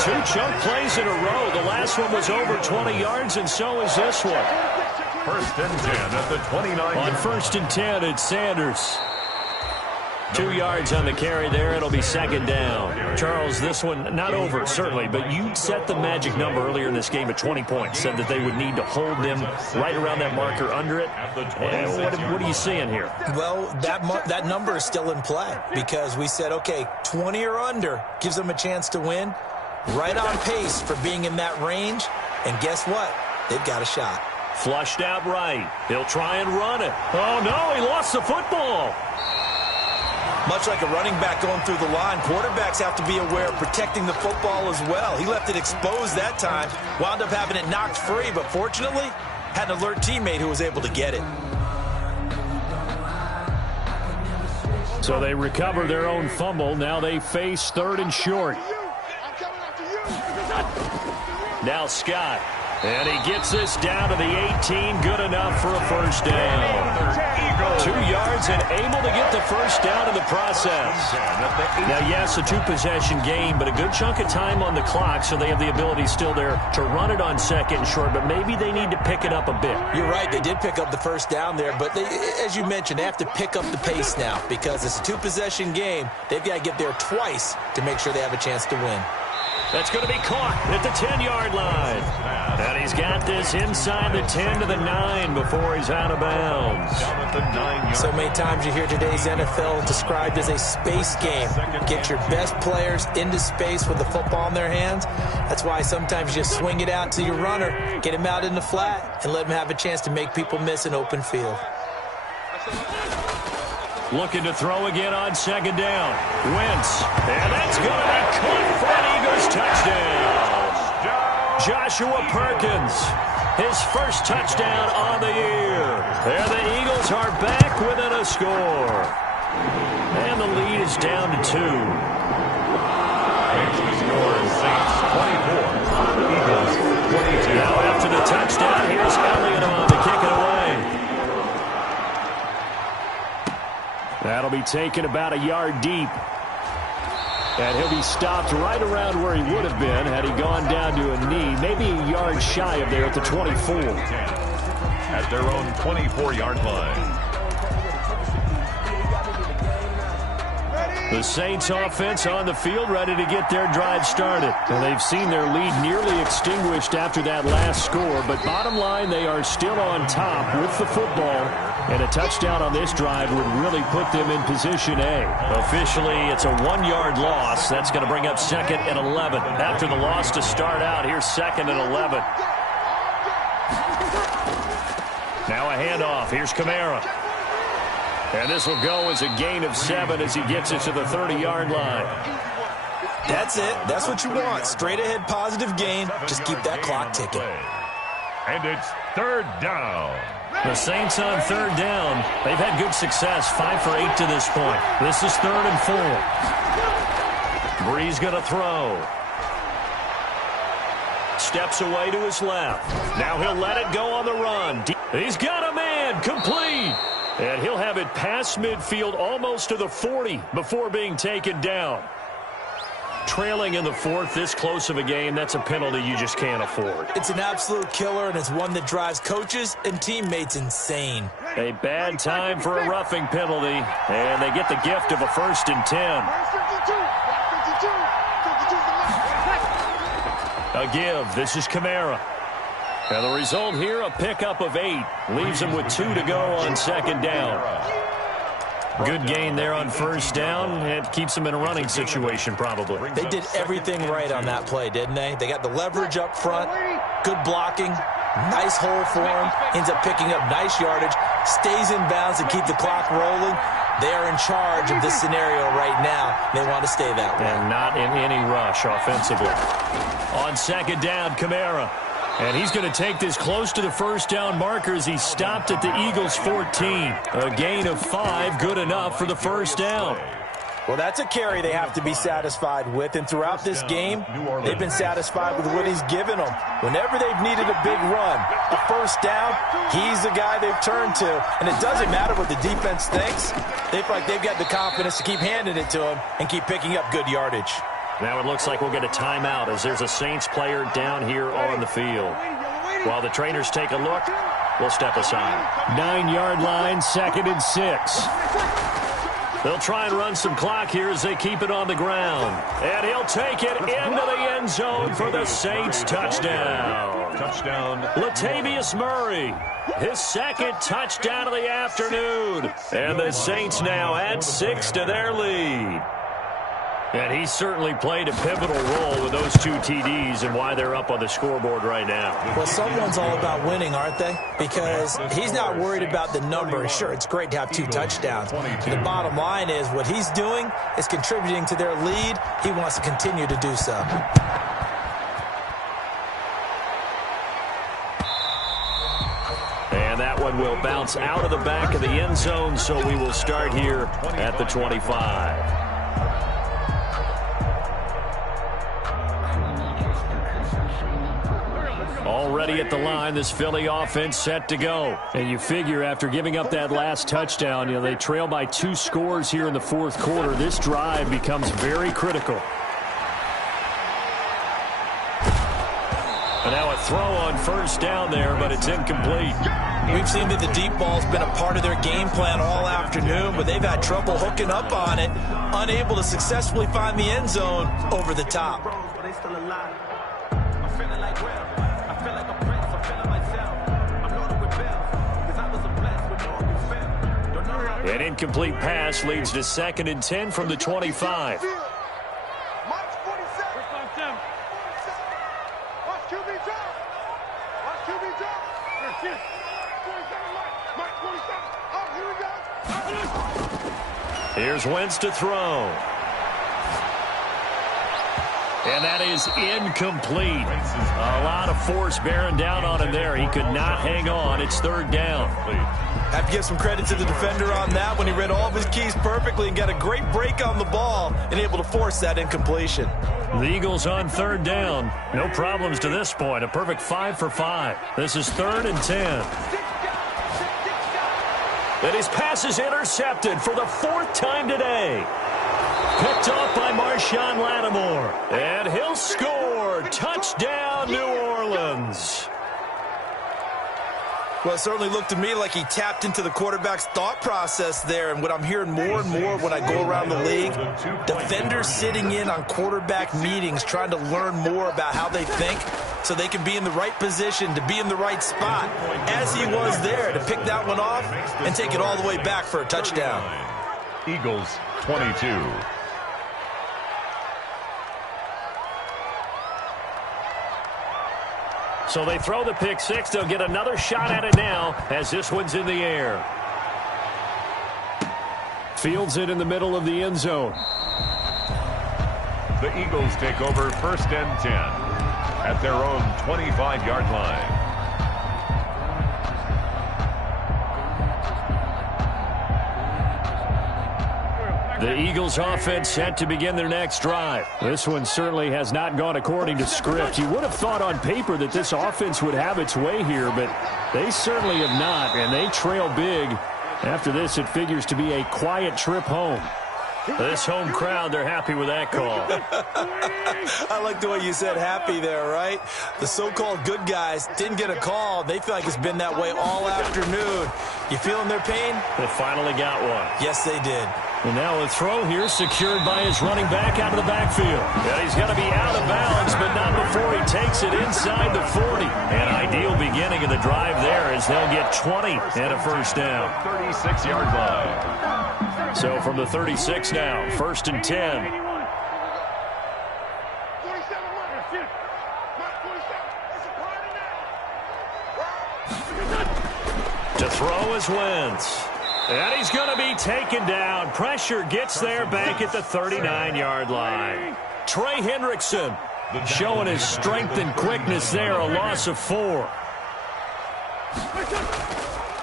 2 chunk plays in a row. The last one was over 20 yards, and so is this one. 1st and 10 at the 29. On 1st and 10, it's Sanders. 2 yards on the carry there. It'll be 2nd down. Charles, this one not over, certainly, but you set the magic number earlier in this game at 20 points. Said that they would need to hold them right around that marker under it. What are you seeing here? Well, that number is still in play because we said, okay, 20 or under gives them a chance to win. Right on pace for being in that range. And guess what? They've got a shot. Flushed out right. He'll try and run it. Oh, no, he lost the football. Much like a running back going through the line, quarterbacks have to be aware of protecting the football as well. He left it exposed that time, wound up having it knocked free, but fortunately, had an alert teammate who was able to get it. So they recover their own fumble. Now they face 3rd and short. Now Scott. And he gets this down to the 18. Good enough for a 1st down. 2 yards and able to get the 1st down in the process. Now, yes, a 2-possession game, but a good chunk of time on the clock, so they have the ability still there to run it on 2nd and short, but maybe they need to pick it up a bit. You're right. They did pick up the 1st down there, but they, as you mentioned, they have to pick up the pace now because it's a 2-possession game. They've got to get there twice to make sure they have a chance to win. That's going to be caught at the 10-yard line. And he's got this inside the 10 to the 9 before he's out of bounds. So many times you hear today's NFL described as a space game. Get your best players into space with the football in their hands. That's why sometimes you just swing it out to your runner, get him out in the flat, and let him have a chance to make people miss an open field. Looking to throw again on 2nd down. Wentz. And that's going to be caught for an Eagles touchdown. Joshua Perkins. His 1st touchdown on the year. And the Eagles are back within a score. And the lead is down to 2. Saints 24. Eagles 22. Now after the touchdown, here's Elliott on to kick it away. That'll be taken about a yard deep. And he'll be stopped right around where he would have been had he gone down to a knee, maybe a yard shy of there at the 24. At their own 24-yard line. The Saints offense on the field ready to get their drive started. And they've seen their lead nearly extinguished after that last score. But bottom line, they are still on top with the football. And a touchdown on this drive would really put them in position A. Officially, it's a 1-yard loss. That's going to bring up 2nd and 11. After the loss to start out, here's 2nd and 11. Now a handoff. Here's Kamara. And this will go as a gain of 7 as he gets it to the 30-yard line. That's it. That's what you want. Straight ahead positive gain. Just keep that clock ticking. And it's 3rd down. The Saints on 3rd down. They've had good success, 5 for 8 to this point. This is 3rd and 4. Breeze going to throw. Steps away to his left. Now he'll let it go on the run. He's got a man complete. And he'll have it past midfield almost to the 40 before being taken down. Trailing in the fourth, this close of a game, that's a penalty you just can't afford. It's an absolute killer, and it's one that drives coaches and teammates insane. A bad time for a roughing penalty, and they get the gift of a 1st and 10. A give. This is Kamara. And the result here, a pickup of 8. Leaves him with 2 to go on 2nd down. Good gain there on 1st down. It keeps them in a running situation, probably. They did everything right on that play, didn't they? They got the leverage up front, good blocking, nice hole for him, ends up picking up nice yardage, stays in bounds to keep the clock rolling. They are in charge of this scenario right now. They want to stay that way. And not in any rush offensively. On 2nd down, Kamara. And he's going to take this close to the 1st down marker as he stopped at the Eagles' 14. A gain of 5, good enough for the 1st down. Well, that's a carry they have to be satisfied with. And throughout this game, they've been satisfied with what he's given them. Whenever they've needed a big run, a 1st down, he's the guy they've turned to. And it doesn't matter what the defense thinks. They feel like they've got the confidence to keep handing it to him and keep picking up good yardage. Now it looks like we'll get a timeout as there's a Saints player down here on the field. While the trainers take a look, we'll step aside. 9-yard line, 2nd and 6. They'll try and run some clock here as they keep it on the ground. And he'll take it into the end zone for the Saints touchdown. Latavius Murray, his 2nd touchdown of the afternoon. And the Saints now add 6 to their lead. And he certainly played a pivotal role with those 2 TDs and why they're up on the scoreboard right now. Well, someone's all about winning, aren't they? Because he's not worried about the number. Sure, it's great to have 2 touchdowns. But the bottom line is what he's doing is contributing to their lead. He wants to continue to do so. And that one will bounce out of the back of the end zone, so we will start here at the 25. Already at the line, this Philly offense set to go. And you figure after giving up that last touchdown, they trail by 2 scores here in the 4th quarter. This drive becomes very critical. And now a throw on 1st down there, but it's incomplete. We've seen that the deep ball's been a part of their game plan all afternoon, but they've had trouble hooking up on it, unable to successfully find the end zone over the top. An incomplete pass leads to 2nd and 10 from the 25. Here's Wentz to throw. And that is incomplete. A lot of force bearing down on him there. He could not hang on. It's 3rd down. Have to give some credit to the defender on that when he read all of his keys perfectly and got a great break on the ball and able to force that incompletion. The Eagles on 3rd down. No problems to this point. A perfect 5 for 5. This is 3rd and 10. And his pass is intercepted for the 4th time today. Picked off by Marshawn Lattimore. And he'll score. Touchdown, New Orleans. Well, it certainly looked to me like he tapped into the quarterback's thought process there. And what I'm hearing more and more when I go around the league, defenders sitting in on quarterback meetings trying to learn more about how they think so they can be in the right position, to be in the right spot, as he was there, to pick that one off and take it all the way back for a touchdown. Eagles 22. So they throw the pick 6. They'll get another shot at it now as this one's in the air. Fields it in the middle of the end zone. The Eagles take over 1st and 10 at their own 25-yard line. The Eagles offense set to begin their next drive. This one certainly has not gone according to script. You would have thought on paper that this offense would have its way here, but they certainly have not, and they trail big After this, it figures to be a quiet trip home. This home crowd, they're happy with that call. I like the way you said happy there, right? The so-called good guys didn't get a call. They feel like it's been that way all afternoon. You feeling their pain? They finally got one. Yes, they did. And now a throw here secured by his running back out of the backfield. Yeah, he's going to be out of bounds, but not before he takes it inside the 40. An ideal beginning of the drive there as they'll get 20 and a first down. 36-yard line. So from the 36 now, 1st and 10. To throw is Wentz. And he's going to be taken down. Pressure gets there back at the 39-yard line. Trey Hendrickson showing his strength and quickness there, a loss of 4.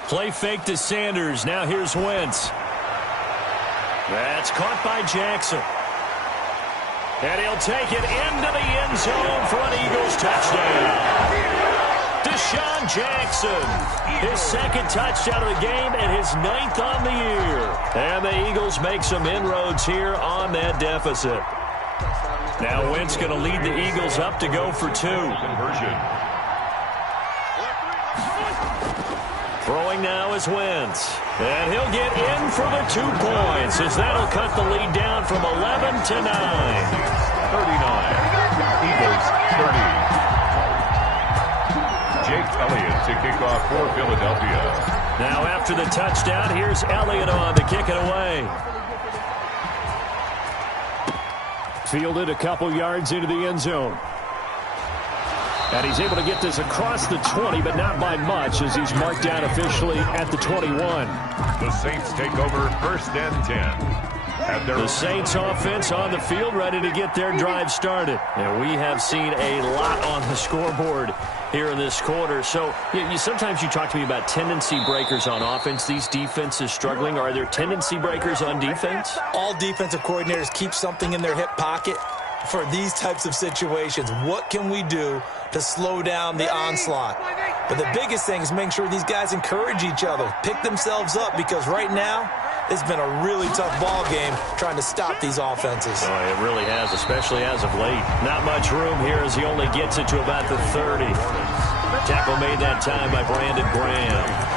Play fake to Sanders. Now here's Wentz. That's caught by Jackson. And he'll take it into the end zone for an Eagles touchdown. Deshaun Jackson, his 2nd touchdown of the game and his 9th on the year. And the Eagles make some inroads here on that deficit. Now Wentz going to lead the Eagles up to go for 2. Conversion. Throwing now is Wentz. And he'll get in for the 2 points as that'll cut the lead down from 11 to 9. 39. Eagles 30. Jake Elliott to kick off for Philadelphia. Now after the touchdown, here's Elliott on to kick it away. Fielded a couple yards into the end zone. And he's able to get this across the 20, but not by much as he's marked down officially at the 21. The Saints take over 1st and 10. The Saints offense on the field ready to get their drive started. And we have seen a lot on the scoreboard here in this quarter. So sometimes you talk to me about tendency breakers on offense. These defenses struggling. Are there tendency breakers on defense? All defensive coordinators keep something in their hip pocket for these types of situations. What can we do to slow down the onslaught? But the biggest thing is making sure these guys encourage each other, pick themselves up, because right now it's been a really tough ball game trying to stop these offenses. Oh, it really has, especially as of late. Not much room here as he only gets it to about the 30. Tackle made that time by Brandon Graham.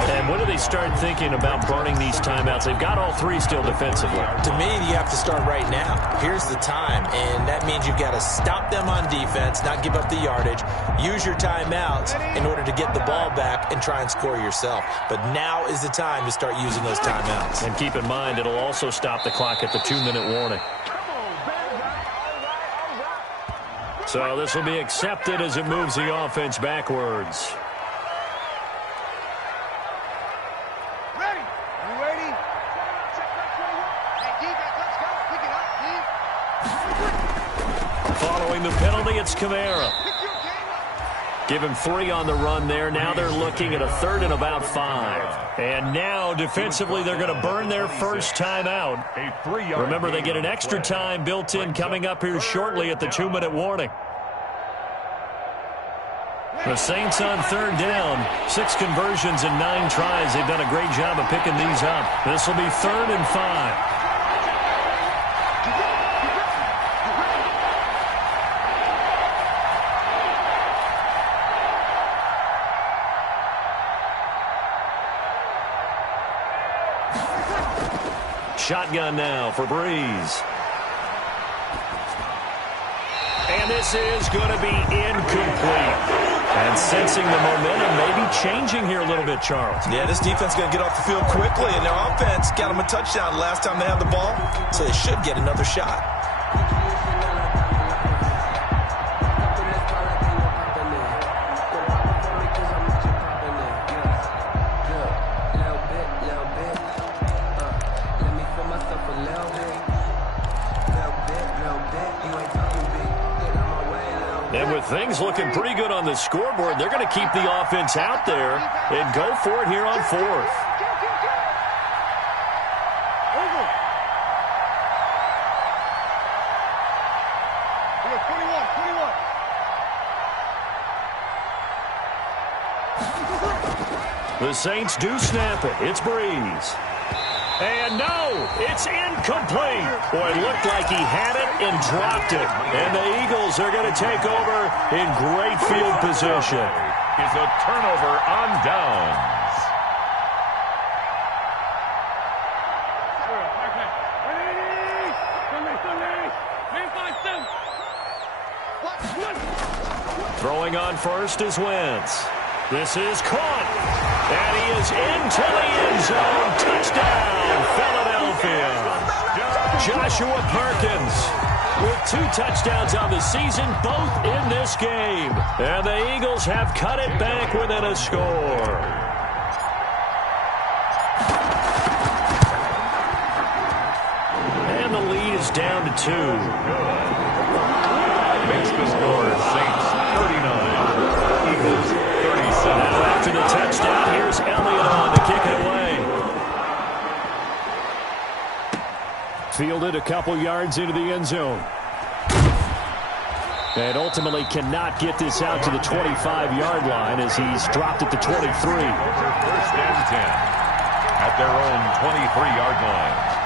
And when do they start thinking about burning these timeouts? They've got all 3 still defensively. To me, you have to start right now. Here's the time, and that means you've got to stop them on defense, not give up the yardage, use your timeouts in order to get the ball back and try and score yourself. But now is the time to start using those timeouts. And keep in mind, it'll also stop the clock at the 2-minute warning. So this will be accepted as it moves the offense backwards. Following the penalty, it's Kamara. Give him 3 on the run there. Now they're looking at a 3rd and about 5. And now, defensively, they're going to burn their first timeout. Remember, they get an extra time built in coming up here shortly at the 2-minute warning. The Saints on 3rd down. 6 conversions and 9 tries. They've done a great job of picking these up. This will be 3rd and 5. Shotgun now for Breeze. And this is going to be incomplete. And sensing the momentum maybe changing here a little bit, Charles. Yeah, this defense is going to get off the field quickly, and their offense got them a touchdown last time they had the ball, so they should get another shot. And with things looking pretty good on the scoreboard, they're going to keep the offense out there and go for it here on 4th. The Saints do snap it. It's Breeze. And no, it's incomplete. Boy, it looked like he had it and dropped it. And the Eagles are going to take over in great field position. Is a turnover on downs. Throwing on first is Wentz. This is caught. And he is into the end zone. Touchdown, Philadelphia. Joshua Perkins with 2 touchdowns on the season, both in this game. And the Eagles have cut it back within a score. And the lead is down to 2. Makes the score Saints 39, Eagles 37. Now after the touchdown, here's Elliott on to kick it away. Fielded a couple yards into the end zone. And ultimately cannot get this out to the 25-yard line as he's dropped at the 23. First and 10 at their own 23-yard line.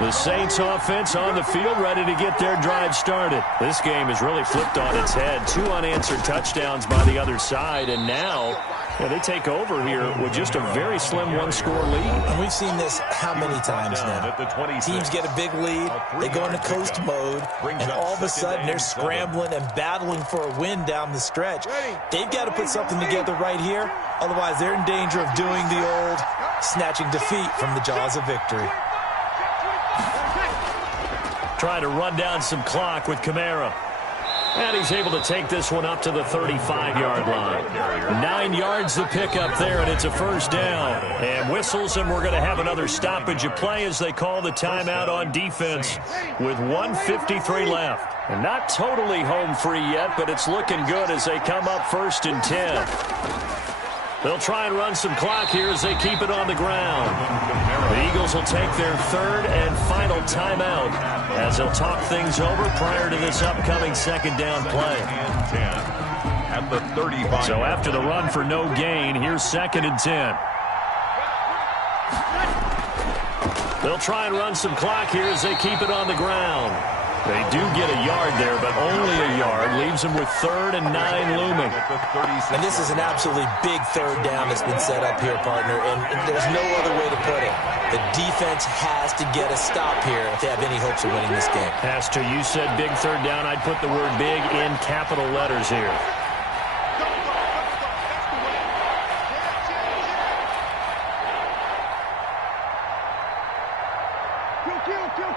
The Saints offense on the field, ready to get their drive started. This game has really flipped on its head. 2 unanswered touchdowns by the other side, and now they take over here with just a very slim 1-score lead. And we've seen this how many times now? Teams get a big lead, they go into coast mode, and all of a sudden they're scrambling and battling for a win down the stretch. They've got to put something together right here, otherwise they're in danger of doing the old snatching defeat from the jaws of victory. Trying to run down some clock with Kamara. And he's able to take this one up to the 35-yard line. 9 yards to pick up there, and it's a first down. And whistles, and we're going to have another stoppage of play as they call the timeout on defense with 1:53 left. And not totally home free yet, but it's looking good as they come up 1st and 10. They'll try and run some clock here as they keep it on the ground. The Eagles will take their 3rd and final timeout as they'll talk things over prior to this upcoming 2nd down play. At the 35. So after the run for no gain, here's 2nd and 10. They'll try and run some clock here as they keep it on the ground. They do get a yard there, but only a yard. Leaves them with 3rd and 9 looming. And this is an absolutely big 3rd down that's been set up here, partner, and there's no other way to put it. The defense has to get a stop here if they have any hopes of winning this game. Pastor, you said big 3rd down. I'd put the word big in capital letters here.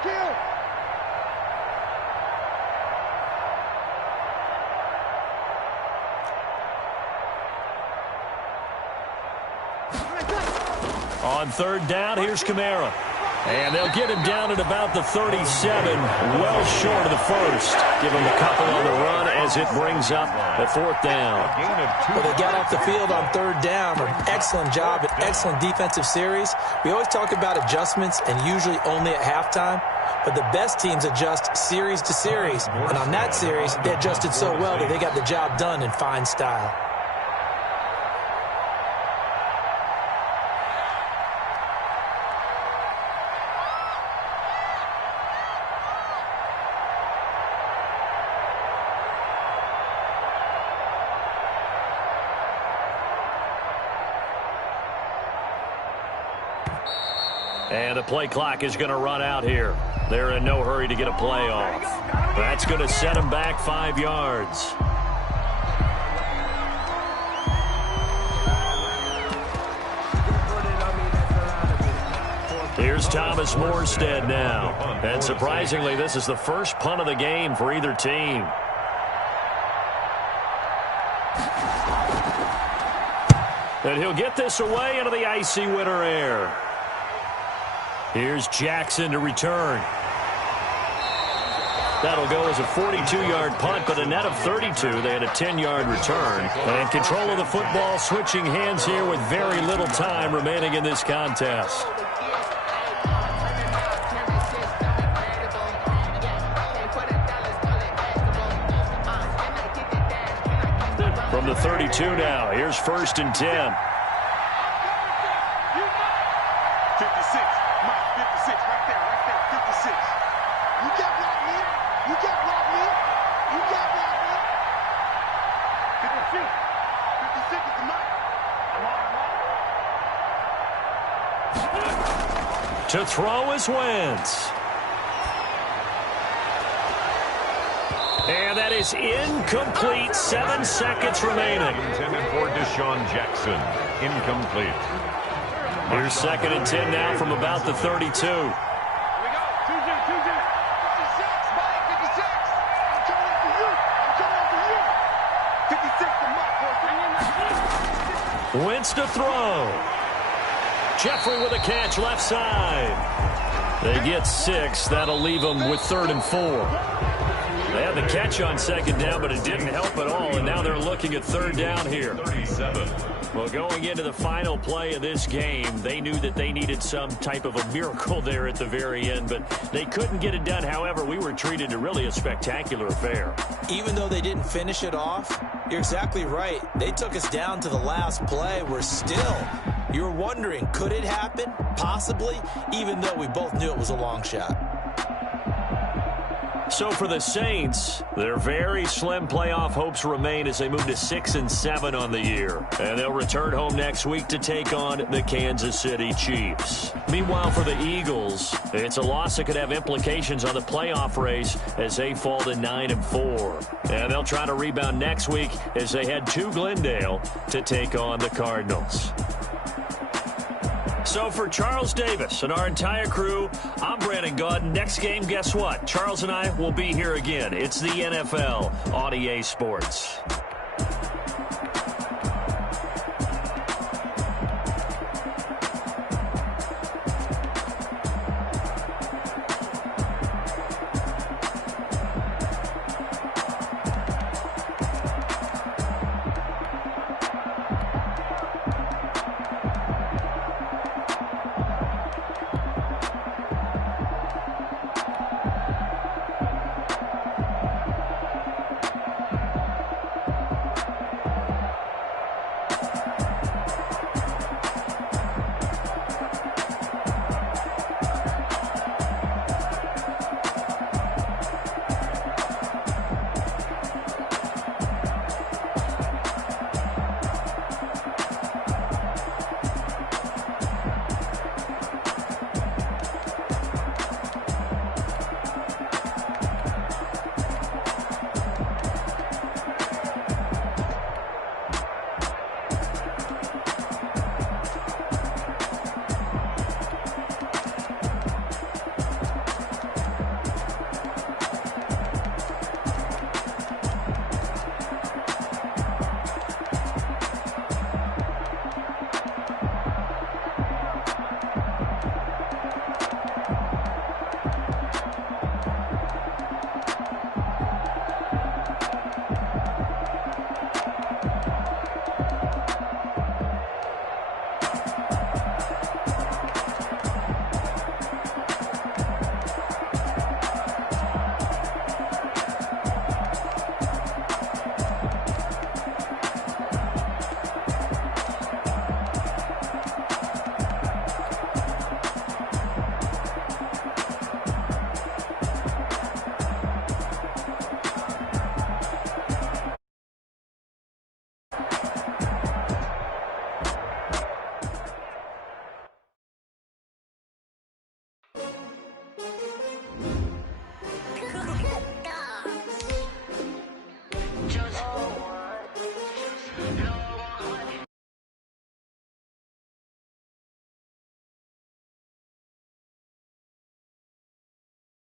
Kill. On 3rd down, here's Kamara. And they'll get him down at about the 37, well short of the 1st. Give him a couple on the run as it brings up the 4th down. Well, they got off the field on 3rd down. An excellent job, an excellent defensive series. We always talk about adjustments and usually only at halftime. But the best teams adjust series to series. And on that series, they adjusted so well that they got the job done in fine style. And the play clock is going to run out here. They're in no hurry to get a play off. That's going to set them back 5 yards. Here's Thomas Morstead now. And surprisingly, this is the first punt of the game for either team. And he'll get this away into the icy winter air. Here's Jackson to return. That'll go as a 42-yard punt, but a net of 32. They had a 10-yard return. And control of the football switching hands here with very little time remaining in this contest. From the 32 now, here's 1st and 10. To throw is Wentz. And that is incomplete. 7 seconds remaining. Intended for Deshaun Jackson. Incomplete. Here's 2nd and 10 now from about the 32. Here we go. 2-0, 2-0. 56, Mike, 56. I'm coming after you. I'm coming after you. 56 to Mike. Wentz to throw. Jeffrey with a catch left side. They get 6. That'll leave them with 3rd and 4. They had the catch on 2nd down, but it didn't help at all, and now they're looking at 3rd down here. 37. Well, going into the final play of this game, they knew that they needed some type of a miracle there at the very end, but they couldn't get it done. However, we were treated to really a spectacular affair. Even though they didn't finish it off, you're exactly right. They took us down to the last play. We're still, you're wondering, could it happen? Possibly, even though we both knew it was a long shot. So for the Saints, their very slim playoff hopes remain as they move to 6-7 on the year. And they'll return home next week to take on the Kansas City Chiefs. Meanwhile, for the Eagles, it's a loss that could have implications on the playoff race as they fall to 9-4. And they'll try to rebound next week as they head to Glendale to take on the Cardinals. So for Charles Davis and our entire crew, I'm Brandon Gaudin. Next game, guess what? Charles and I will be here again. It's the NFL on EA Sports.